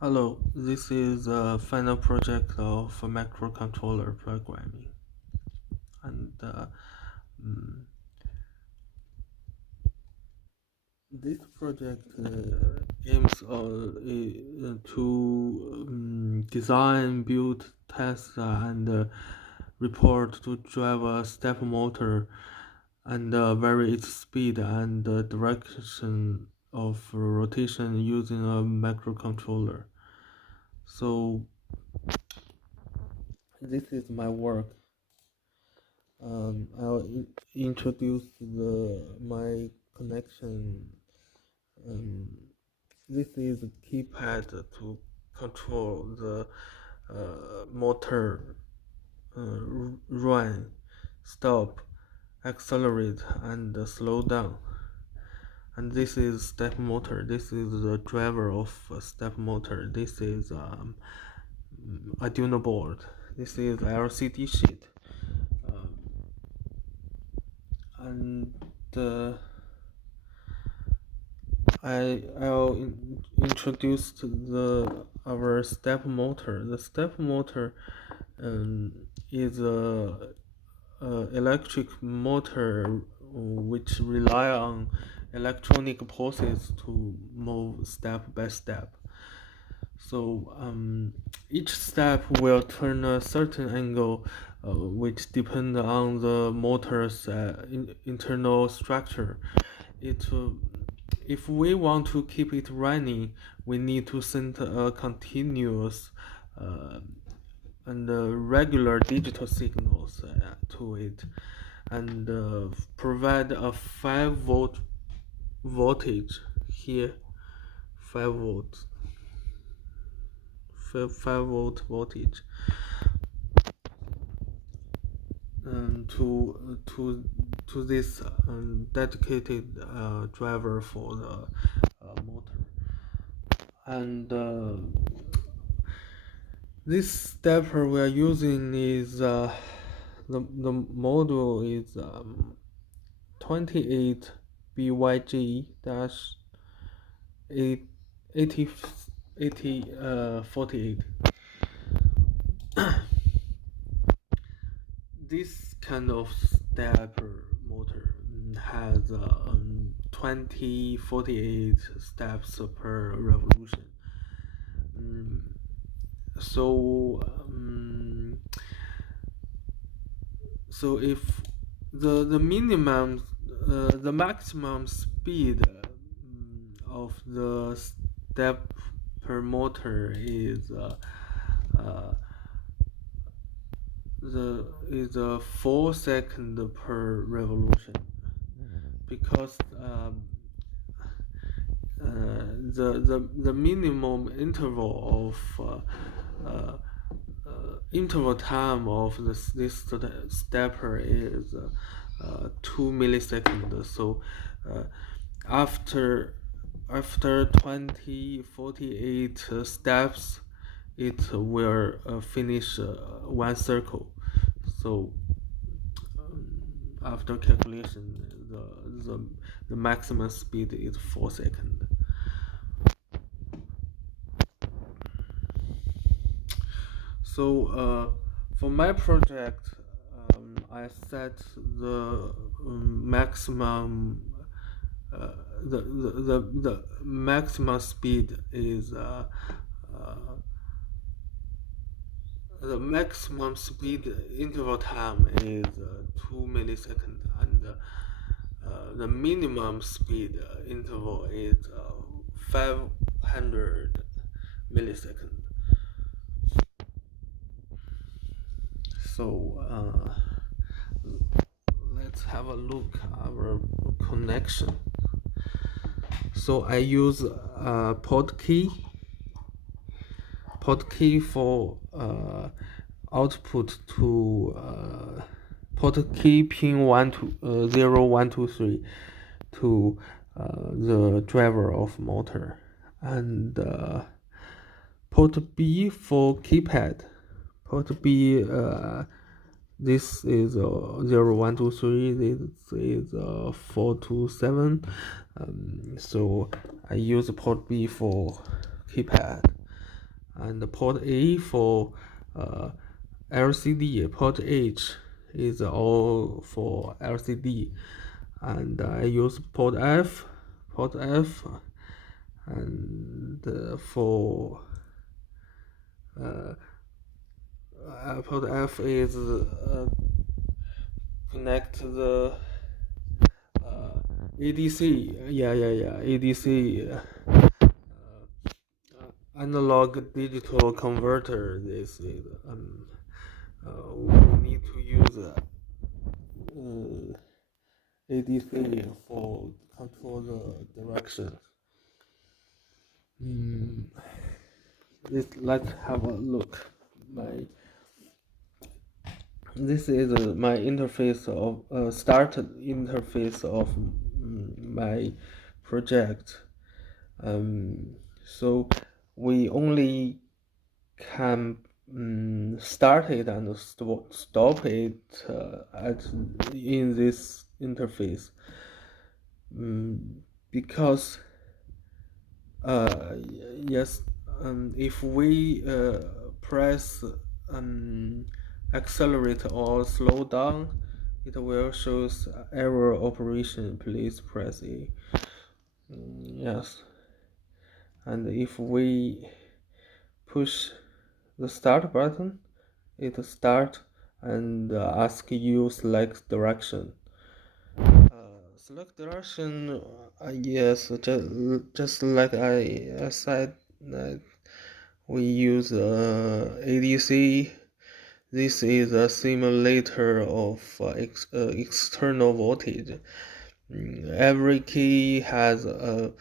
Hello, this is a final project of microcontroller programming, and mm, this project aims to design, build, test, and report to drive a step motor and vary its speed and direction of rotation using a microcontroller. So this is my work. I'll introduce my connection. Um, this is a keypad to control the motor run, stop, accelerate, and slow down. And this is step motor. This is the driver of a step motor. This is Arduino board. This is LCD sheet. Um, and I'll introduce the our step motor. The step motor is a electric motor which rely on electronic pulses to move step by step. So each step will turn a certain angle, which depend on the motor's internal structure. It If we want to keep it running, we need to send a continuous uh, and regular digital signals to it, and provide a 5 volt voltage here, 5 volts, 5 volt voltage, to this dedicated driver for the motor. And this stepper we are using is the model is 28 BYG dash 8 80 48. This kind of stepper motor has 48 steps per revolution. Mm, so so if the maximum speed of the step per motor uh, is 4 seconds per revolution, because the minimum interval of interval time of this stepper is 2 milliseconds. So uh, after 48 steps, it will finish 1 circle. So after calculation, the maximum speed is 4 seconds. So for my project, I set the maximum the maximum speed is the maximum speed interval time is 2 milliseconds, and the minimum speed interval is 500 milliseconds. So let's have a look at our connection. So I use port key for output to port key pin 0 1 2 3 to the driver of motor, and port B for keypad. Port B this is 0 1 2 3. This is 4 2 7. So I use port B for keypad, and port A for LCD, port H is all for LCD, and I use port F, and for port F is connect the ADC, ADC, analog digital converter. This is we need to use ADC for control the direction. Let's have a look. This is my interface of start interface of my project. So we only can start it and stop it in this interface, because yes, if we press accelerate or slow down, it will show error operation. Please press A. Yes, and if we push the start button, it start and ask you select direction. Select direction, yes, just like I said, we use ADC. This is a simulator of external voltage. Every key has a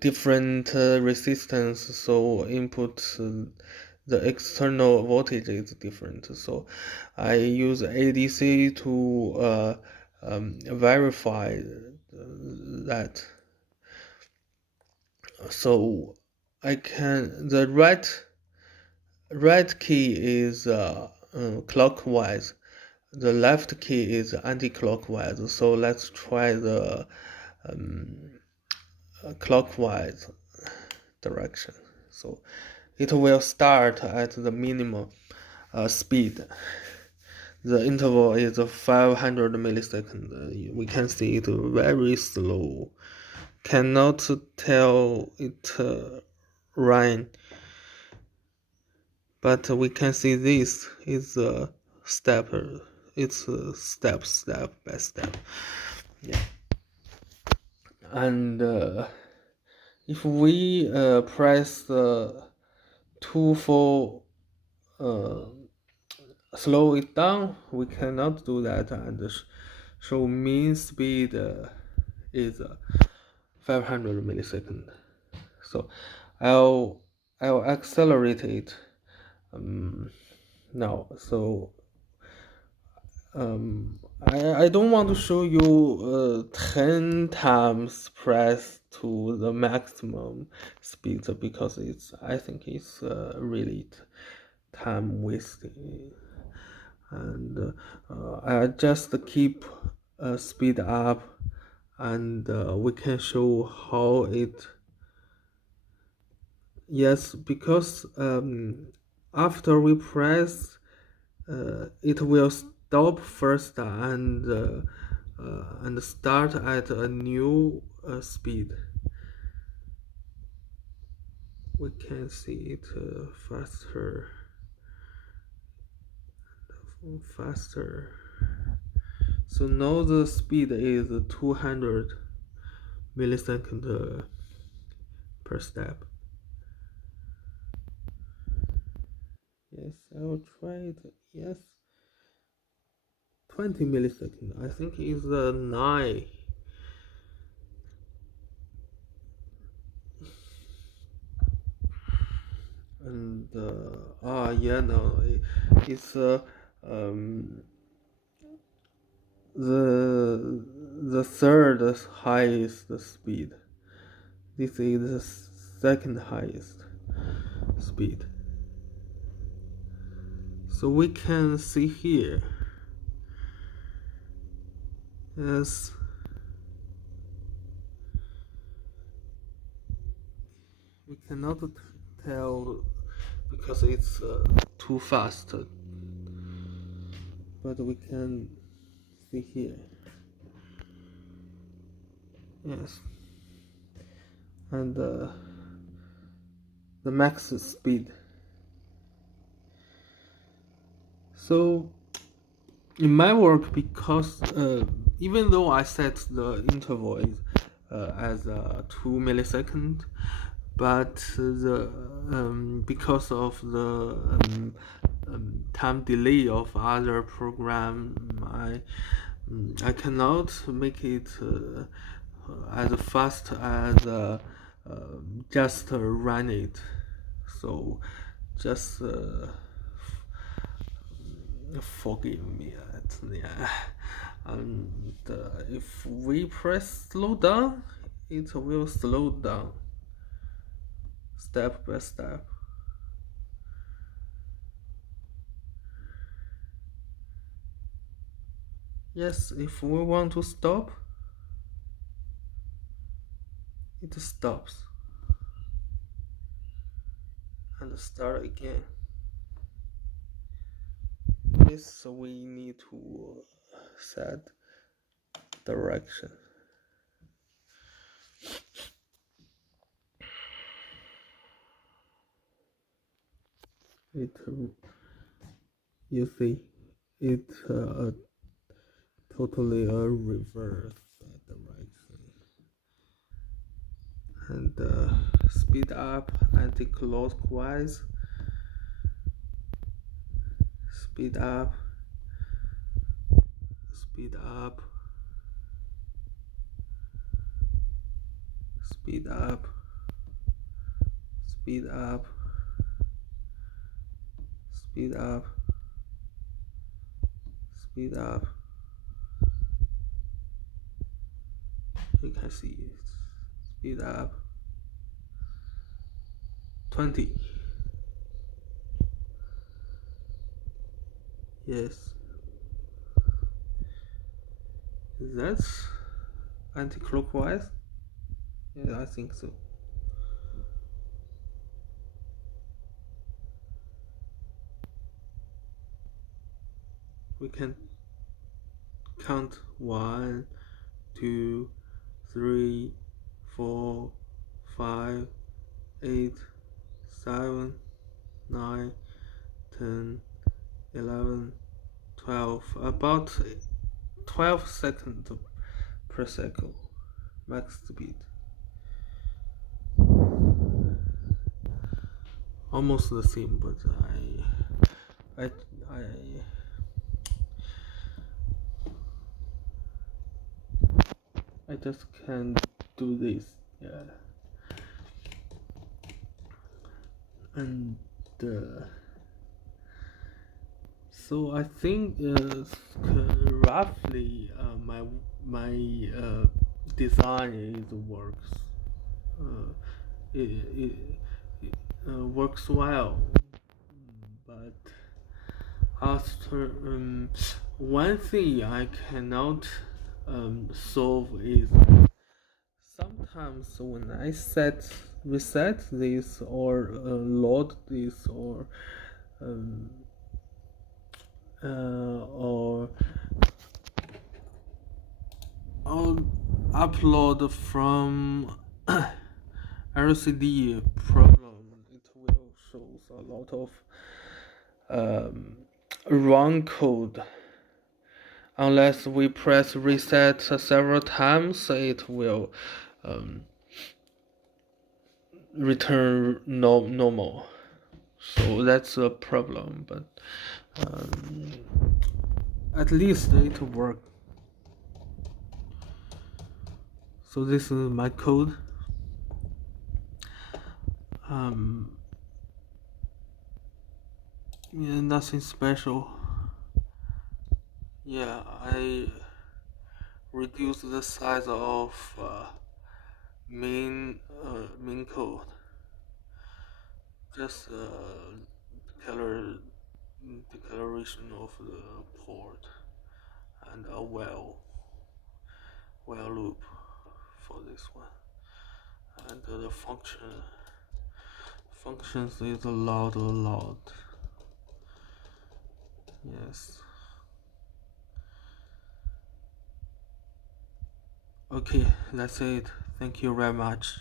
different resistance, so input the external voltage is different. So I use ADC to verify that. So I can, the right key is clockwise, the left key is anti-clockwise. So let's try the clockwise direction. So it will start at the minimum speed. The interval is 500 milliseconds. We can see it very slow. Cannot tell it run, but we can see this is a step. It's a step by step. Yeah. And if we press 2 for slow it down, we cannot do that, and show mean speed is 500 milliseconds. So I'll accelerate it now. So I don't want to show you 10 times press to the maximum speed, because I think it's really time wasting, and I just keep speed up, and we can show how it. Yes, because after we press, it will stop first and start at a new speed. We can see it faster. So now the speed is 200 milliseconds per step. Yes, I will try it. Yes, 20 milliseconds. I think it's 9. And yeah, no, it's the third highest speed. This is the second highest speed. So we can see here. Yes. We cannot tell because it's too fast, but we can see here. Yes, and the max speed. So in my work, because even though I set the interval is as 2 milliseconds, but the because of the time delay of other program, I cannot make it as fast as just run it. So just forgive me. Yeah. And if we press slow down, it will slow down step by step. Yes, if we want to stop, it stops and start again. This we need to set direction. It you see it totally a reverse direction, and speed up anti-clockwise, speed up, speed up, speed up, speed up, speed up, speed up. You can see it. Speed up 20. Yes, that's anti-clockwise. Yeah, I think so. We can count 1, 2, 3, 4, 5, 8, 7, 9, 10, 11, 12. About 12 seconds per cycle max speed. Almost the same, but I just can't do this. Yeah, and so I think roughly my design works. It works well, but after one thing I cannot solve is sometimes when I reset this or load this or or I'll upload from LCD problem, it will show a lot of wrong code. Unless we press reset several times, it will return normal. So that's a problem, but at least it worked. So this is my code. Yeah, nothing special. Yeah, I reduced the size of main code. Just declaration of the port and a while loop for this one, and the functions is a lot. Yes. Okay, that's it. Thank you very much.